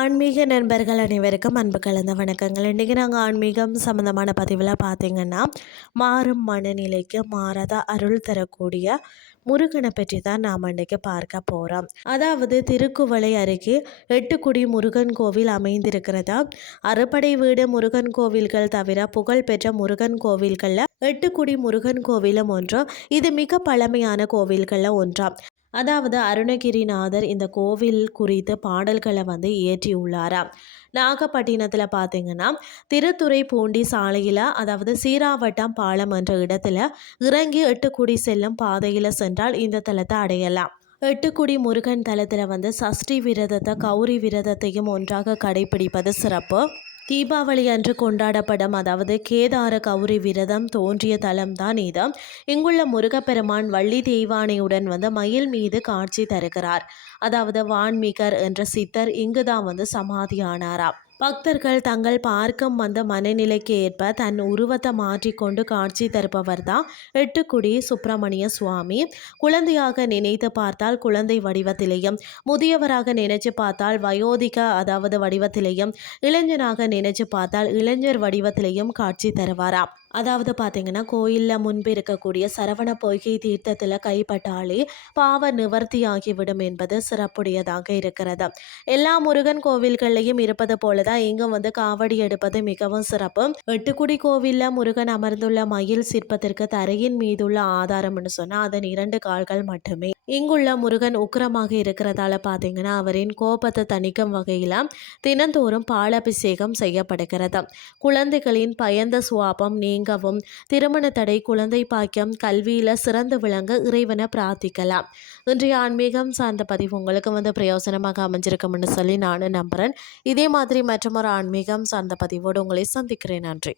ஆன்மீக நண்பர்கள் அனைவருக்கும் அன்பு கலந்த வணக்கங்கள். இன்றைக்கி நாங்கள் ஆன்மீகம் சம்மந்தமான பதிவில் பார்த்திங்கன்னா, மாறும் மனநிலைக்கு மாறாத அருள் தரக்கூடிய முருகனை பற்றி தான் நாம் இன்றைக்கி பார்க்க போகிறோம். அதாவது திருக்குவளை அருகே 8 முருகன் கோவில் அமைந்திருக்கிறதா. அறுபடை வீடு முருகன் கோவில்கள் தவிர புகழ்பெற்ற முருகன் கோவில்களில் 8 முருகன் கோவிலும் ஒன்று. இது மிக பழமையான கோவில்களில் ஒன்றாம். அதாவது அருணகிரிநாதர் இந்த கோவில் குறித்து பாடல்களை இயற்றியுள்ளாராம். நாகப்பட்டினத்தில் பார்த்தீங்கன்னா திருத்துறைப்பூண்டி சாலையில், அதாவது சீராவட்டம் பாலம் என்ற இடத்துல இறங்கி 8 செல்லும் பாதையில் சென்றால் இந்த தலத்தை அடையலாம். 8 முருகன் தலத்தில் சஷ்டி விரதத்தை கௌரி விரதத்தையும் ஒன்றாக கடைபிடிப்பது சிறப்பு. தீபாவளி அன்று கொண்டாடப்படும், அதாவது கேதார கௌரி விரதம் தோன்றிய தலம் தான் இது. இங்குள்ள முருகப்பெருமான் வள்ளி தெய்வானையுடன் மயில் மீது காட்சி தருகிறார். அதாவது வான்மீகர் என்ற சித்தர் இங்கு தான் சமாதியானாராம். பக்தர்கள் தங்கள் பார்க்கும் மனநிலைக்கு ஏற்ப தன் உருவத்தை மாற்றிக்கொண்டு காட்சி தருப்பவர் தான் 8 சுப்பிரமணிய சுவாமி. குழந்தையாக நினைத்து பார்த்தால் குழந்தை வடிவத்திலேயும், முதியவராக நினைச்சு பார்த்தால் வயோதிக அதாவது வடிவத்திலேயும், இளைஞனாக நினைச்சு பார்த்தால் இளைஞர் வடிவத்திலேயும் காட்சி தருவாராம். அதாவது பார்த்தீங்கன்னா, கோயிலில் முன்பு இருக்கக்கூடிய சரவண பொய்கை தீர்த்தத்தில் கைப்பட்டாலே பாவ நிவர்த்தி ஆகிவிடும் என்பது சிறப்புடையதாக இருக்கிறது. எல்லா முருகன் கோவில்கள்லையும் இருப்பது போல தான் இங்கும் காவடி எடுப்பது மிகவும் சிறப்பு. 8 கோவிலில் முருகன் அமர்ந்துள்ள மயில் சிற்பத்திற்கு தரையின் மீதுள்ள ஆதாரம்னு சொன்னால் அதன் 2 கால்கள் மட்டுமே. இங்குள்ள முருகன் உக்கிரமாக இருக்கிறதால பார்த்தீங்கன்னா அவரின் கோபத்தை தணிக்கும் வகையில் தினந்தோறும் பாலாபிஷேகம் செய்யப்படுகிறது. குழந்தைகளின் பயந்த சுவாபம் நீங்கவும், திருமண தடை, குழந்தை பாக்கியம், கல்வியில் சிறந்து விளங்க இறைவனை பிரார்த்திக்கலாம். இன்றைய ஆன்மீகம் சார்ந்த பதிவு உங்களுக்கு பிரயோசனமாக அமைஞ்சிருக்கும்னு சொல்லி நானும் நம்புகிறேன். இதே மாதிரி மற்றொரு ஆன்மீகம் சார்ந்த பதிவோடு உங்களை சந்திக்கிறேன். நன்றி.